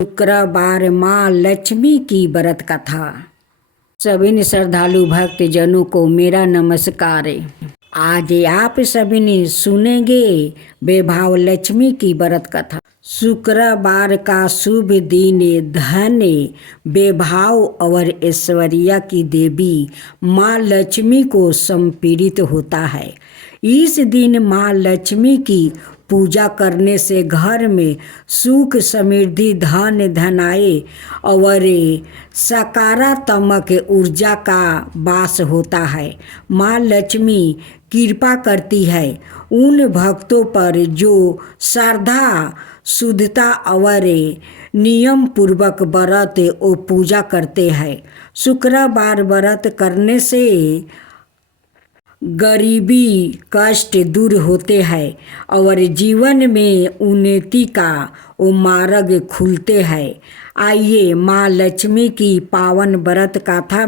शुक्रवार माँ लक्ष्मी की व्रत कथा। सभी श्रद्धालु भक्त जनों को मेरा नमस्कार। आज आप सभी ने सुनेंगे वैभव लक्ष्मी की व्रत कथा। शुक्रवार का शुभ दिन धन वैभव और ऐश्वर्य की देवी माँ लक्ष्मी को समर्पित होता है। इस दिन माँ लक्ष्मी की पूजा करने से घर में सुख समृद्धि धन धनाए और सकारात्मक ऊर्जा का वास होता है। माँ लक्ष्मी कृपा करती है उन भक्तों पर जो श्रद्धा शुद्धता और नियम पूर्वक व्रत और पूजा करते हैं। शुक्रवार व्रत करने से गरीबी कष्ट दूर होते हैं और जीवन में उन्नति का वो मार्ग खुलते हैं। आइए माँ लक्ष्मी की पावन व्रत कथा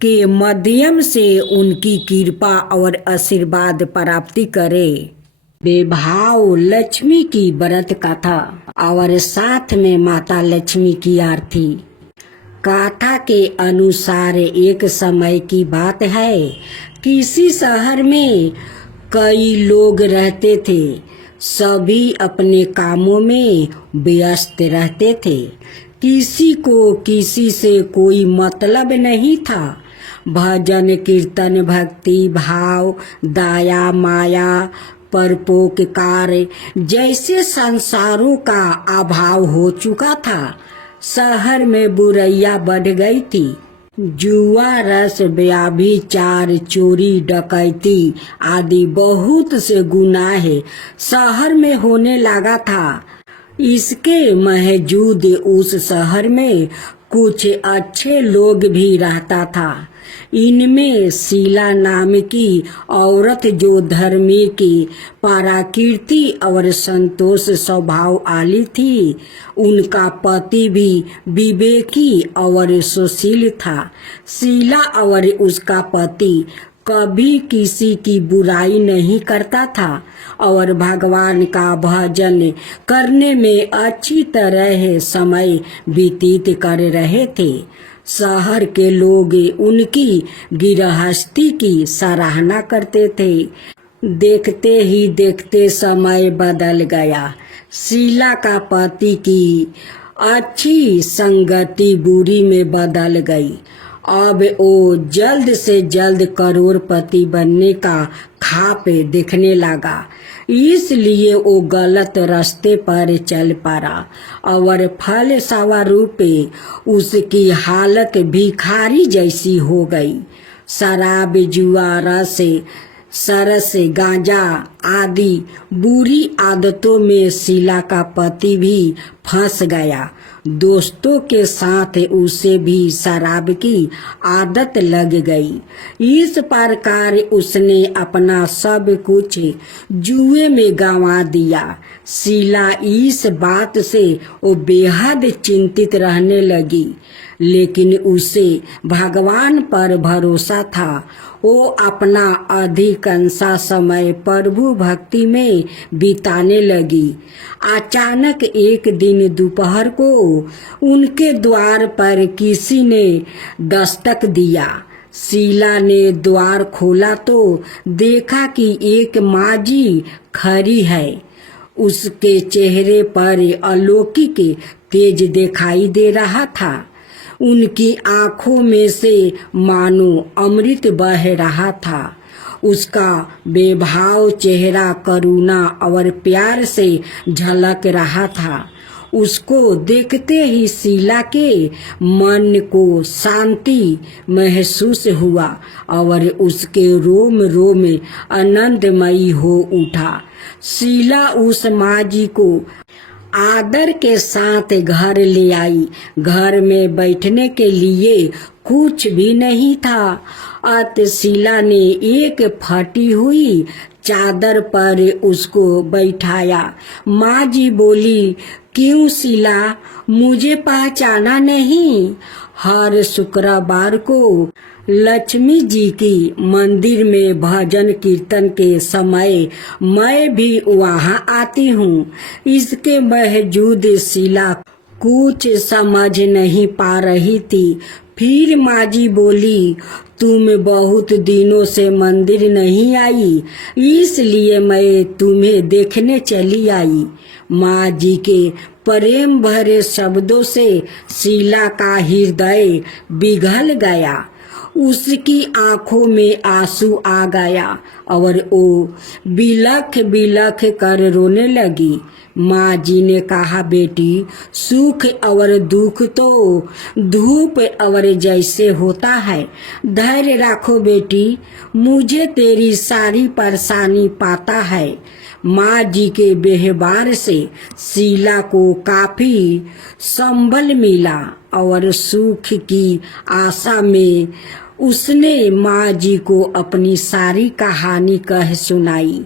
के माध्यम से उनकी कृपा और आशीर्वाद प्राप्ति करें। वैभव लक्ष्मी की व्रत कथा और साथ में माता लक्ष्मी की आरती। कथा के अनुसार एक समय की बात है, किसी शहर में कई लोग रहते थे। सभी अपने कामों में व्यस्त रहते थे। किसी को किसी से कोई मतलब नहीं था। भजन कीर्तन भक्ति भाव दया माया परोपकार जैसे संसारों का अभाव हो चुका था। शहर में बुराइयां बढ़ गई थी। जुआ रस व्यभिचार चोरी डकैती आदि बहुत से गुनाह शहर में होने लगा था। इसके बावजूद उस शहर में कुछ अच्छे लोग भी रहता था। इनमें शीला नाम की औरत जो धर्मी की पराकीर्ति और संतोष स्वभाव वाली थी। उनका पति भी विवेकी और सुशील था। शीला और उसका पति कभी किसी की बुराई नहीं करता था और भगवान का भजन करने में अच्छी तरह समय व्यतीत कर रहे थे। शहर के लोग उनकी गृहस्थी की सराहना करते थे। देखते ही देखते समय बदल गया। शीला का पति की अच्छी संगति बुरी में बदल गई। अब वो जल्द से जल्द करोड़पति बनने का ख्वाब देखने लगा। इसलिए वो गलत रास्ते पर चल पड़ा और फलस्वरूप उसकी हालत भिखारी जैसी हो गई। शराब जुआ रस सरस गांजा आदि बुरी आदतों में शीला का पति भी फंस गया। दोस्तों के साथ उसे भी शराब की आदत लग गई। इस प्रकार उसने अपना सब कुछ जुए में गंवा दिया। शीला इस बात से वो बेहद चिंतित रहने लगी, लेकिन उसे भगवान पर भरोसा था। वो अपना अधिकांश समय प्रभु भक्ति में बिताने लगी। अचानक एक दिन दोपहर को उनके द्वार पर किसी ने दस्तक दिया। शीला ने द्वार खोला तो देखा कि एक माजी खड़ी है। उसके चेहरे पर अलौकिक तेज दिखाई दे रहा था। उनकी आंखों में से मानो अमृत बह रहा था। उसका बेभाव चेहरा करुणा और प्यार से झलक रहा था। उसको देखते ही शीला के मन को शांति महसूस हुआ और उसके रोम रोम आनंदमयी हो उठा। शीला उस माजी को आदर के साथ घर ले आई। घर में बैठने के लिए कुछ भी नहीं था। अत शीला ने एक फटी हुई चादर पर उसको बैठाया। माँ जी बोली, क्यों शीला, मुझे पहचाना नहीं? हर शुक्रवार को लक्ष्मी जी की मंदिर में भजन कीर्तन के समय मैं भी वहाँ आती हूँ। इसके बावजूद शीला कुछ समझ नहीं पा रही थी। फिर माँ जी बोली, तुम बहुत दिनों से मंदिर नहीं आई, इसलिए मैं तुम्हें देखने चली आई। माँ जी के प्रेम भरे शब्दों से शीला का हृदय पिघल गया। उसकी आंखों में आंसू आ गया और वो बिलख बिलख कर रोने लगी। माँ जी ने कहा, बेटी, सुख और दुख तो धूप और जैसे होता है, धैर्य रखो बेटी, मुझे तेरी सारी परेशानी पता है। माँ जी के व्यवहार से शीला को काफी संबल मिला और सुख की आशा में उसने माँ जी को अपनी सारी कहानी कह सुनाई।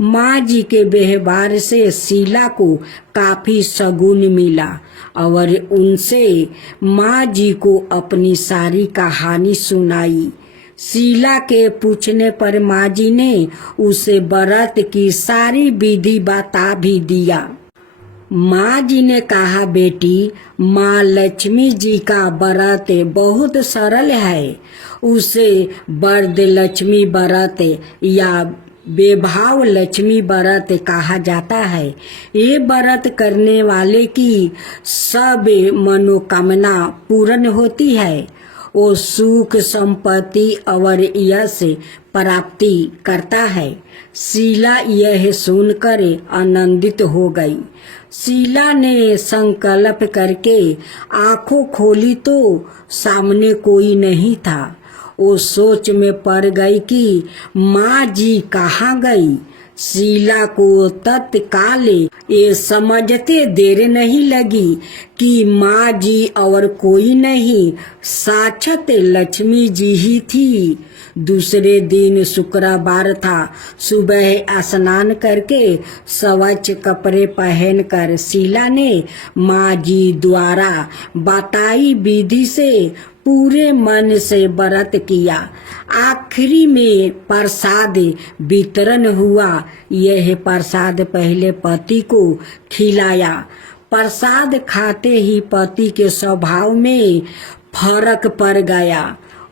माँ जी के व्यवहार से शीला को काफी शगुन मिला और उनसे माँ जी को अपनी सारी कहानी सुनाई। शीला के पूछने पर माँ जी ने उसे व्रत की सारी विधि बता भी दिया। माँ जी ने कहा, बेटी, माँ लक्ष्मी जी का व्रत बहुत सरल है। उसे वरद लक्ष्मी व्रत या बेभाव लक्ष्मी व्रत कहा जाता है। ये व्रत करने वाले की सब मनोकामना पूर्ण होती है। वो सुख संपत्ति और यश प्राप्ति करता है। शीला यह सुनकर आनंदित हो गई। शीला ने संकल्प करके आंखों खोली तो सामने कोई नहीं था। वो सोच में पड़ गई कि माँ जी कहाँ गई। शीला को तत्काल ये समझते देर नहीं लगी कि माँ जी और कोई नहीं, साक्षात लक्ष्मी जी ही थी। दूसरे दिन शुक्रवार था। सुबह स्नान करके स्वच्छ कपड़े पहनकर शीला ने माँ जी द्वारा बताई विधि से पूरे मन से व्रत किया। आखिरी में प्रसाद वितरण हुआ। यह प्रसाद पहले पति को खिलाया। प्रसाद खाते ही पति के स्वभाव में फर्क पड़ गया।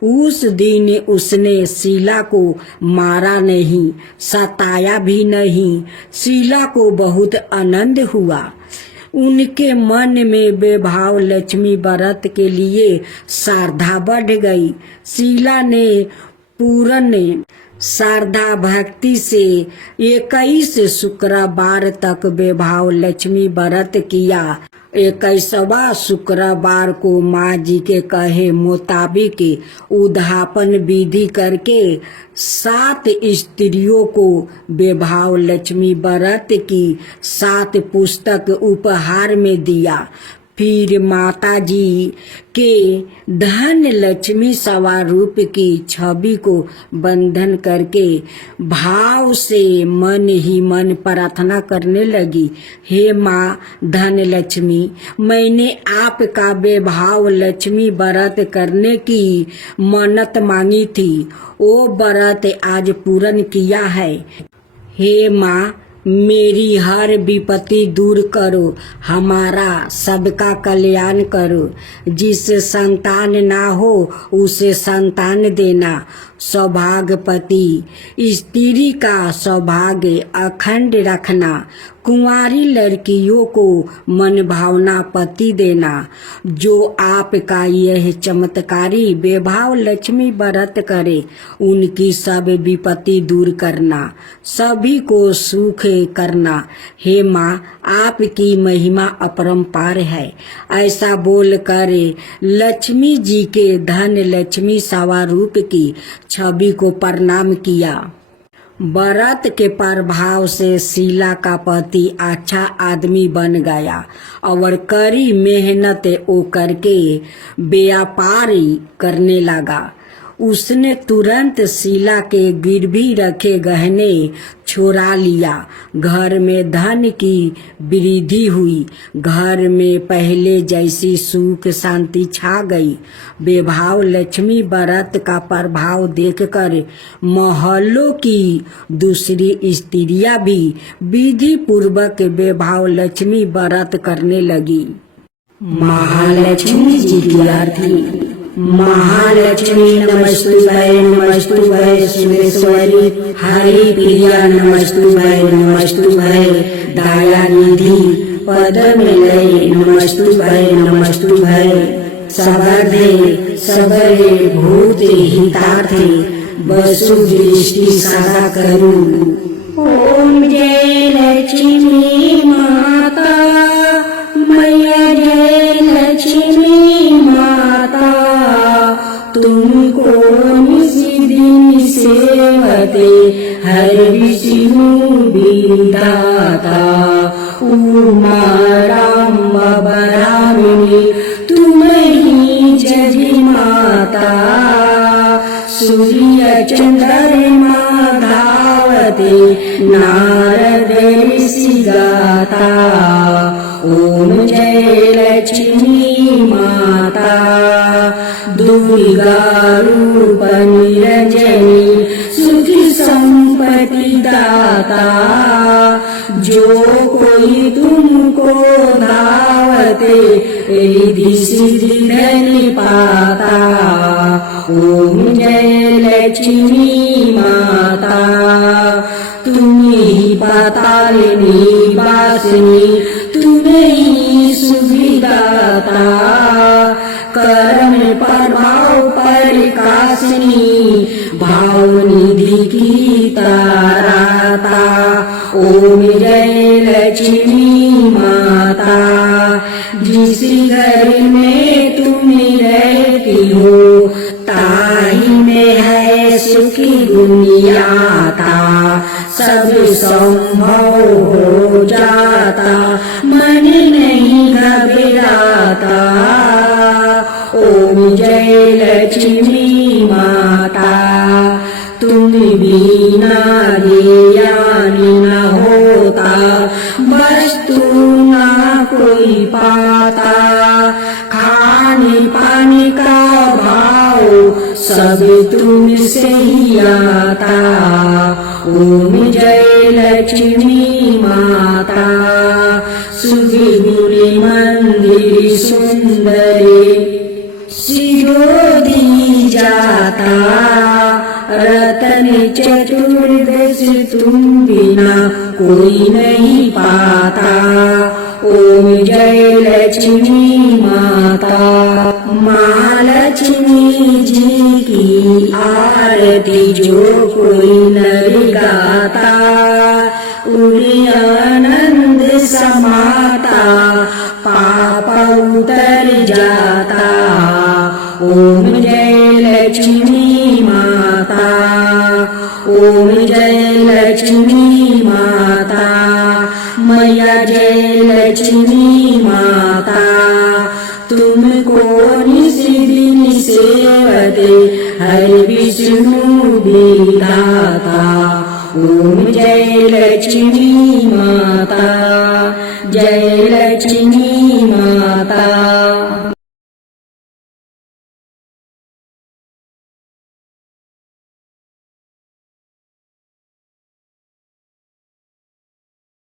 उस दिन उसने शीला को मारा नहीं, सताया भी नहीं। शीला को बहुत आनंद हुआ। उनके मन में बेभाव लक्ष्मी व्रत के लिए श्रद्धा बढ़ गई। शीला ने पूर्ण श्रद्धा भक्ति से 21 शुक्रवार तक बेभाव लक्ष्मी व्रत किया। 21वां शुक्रवार को माँ जी के कहे मुताबिक उद्यापन विधि करके 7 स्त्रियों को बेभाव लक्ष्मी व्रत की 7 पुस्तक उपहार में दिया। फिर माता जी के धन लक्ष्मी स्वरूप की छवि को बंधन करके भाव से मन ही मन प्रार्थना करने लगी, हे माँ धन लक्ष्मी, मैंने आपका बेभाव लक्ष्मी व्रत करने की मन्नत मांगी थी, वो व्रत आज पूर्ण किया है। हे माँ, मेरी हर विपत्ति दूर करो, हमारा सबका कल्याण करो। जिसे संतान ना हो उसे संतान देना। सौभाग्यपति स्त्री का सौभाग्य अखंड रखना। कुंवारी लड़कियों को मन भावना पति देना। जो आपका यह चमत्कारी बेभाव लक्ष्मी व्रत करे, उनकी सब विपत्ति दूर करना, सभी को सुख करना। हे माँ, आपकी महिमा अपरंपार है। ऐसा बोल कर लक्ष्मी जी के धन लक्ष्मी स्वरूप की छवि को प्रणाम किया। व्रत के प्रभाव से शीला का पति अच्छा आदमी बन गया और कड़ी मेहनत वो करके व्यापार करने लगा। उसने तुरंत शीला के गिरवी रखे गहने छुड़ा लिया। घर में धन की वृद्धि हुई। घर में पहले जैसी सुख शांति छा गई। बेभाव लक्ष्मी व्रत का प्रभाव देखकर मोहल्लों की दूसरी स्त्रियां भी विधि पूर्वक बेभाव लक्ष्मी व्रत करने लगी। महालक्ष्मी जी की आरती। महालक्ष्मी नमस्तुभ्ये सुरेश्वरी हरि प्रिया नमस्तुभ्ये दयानिधि पद्मलये नमस्तुभ्ये सबर्धे सबरे भूते हितार्थे वसुदृष्टि सदा करू। ओम जय लक्ष्मी माता मैया जय लक्ष्मी माता तुमको निशिदिन सेवते हर विष्णु विधाता उमा राम बरामिनी तुम ही जय माता सूर्य चंद्रमा धावते नारद ऋषि गाता। ओम जय लक्ष्मी माता दुर्गा रूप निरंजनी सुख संपत्ति दाता जो कोई तुमको धावते रिद्धि सिद्धि धन पाता। ओम जय लक्ष्मी माता तुम्ही पाताल निवासिनी तुम्ही सुविदाता कर्म प्रभाव प्रकाशिनी भावनिधि की ताराता। ओम जय लक्ष्मी माता जिस घर में तुम रहती हो ताही में है सुखी दुनियाता सब संभव हो जाता मन नहीं घबराता। ओम जय लक्ष्मी माता तुम बिना ज्ञान न होता वस्तु न कोई पाता खाने पानी का भाव सब तुमसे ही आता। ओम जय लक्ष्मी माता सुविधि मंदिर सुंदरी सिरोधी जाता रतन चतुर्दश तुम बिना कोई नहीं पाता। ओम जय लक्ष्मी माता महालक्ष्मी जी की आरती जो कोई नर गाता उन्हें आनंद समाता पाप उतर जाता। ओम जय लक्ष्मी माता ओम जय लक्ष्मी माता मैया जय लक्ष्मी माता तुमको निशिदिन सेवते हर विष्णु विधाता। ओम जय लक्ष्मी माता जय लक्ष्मी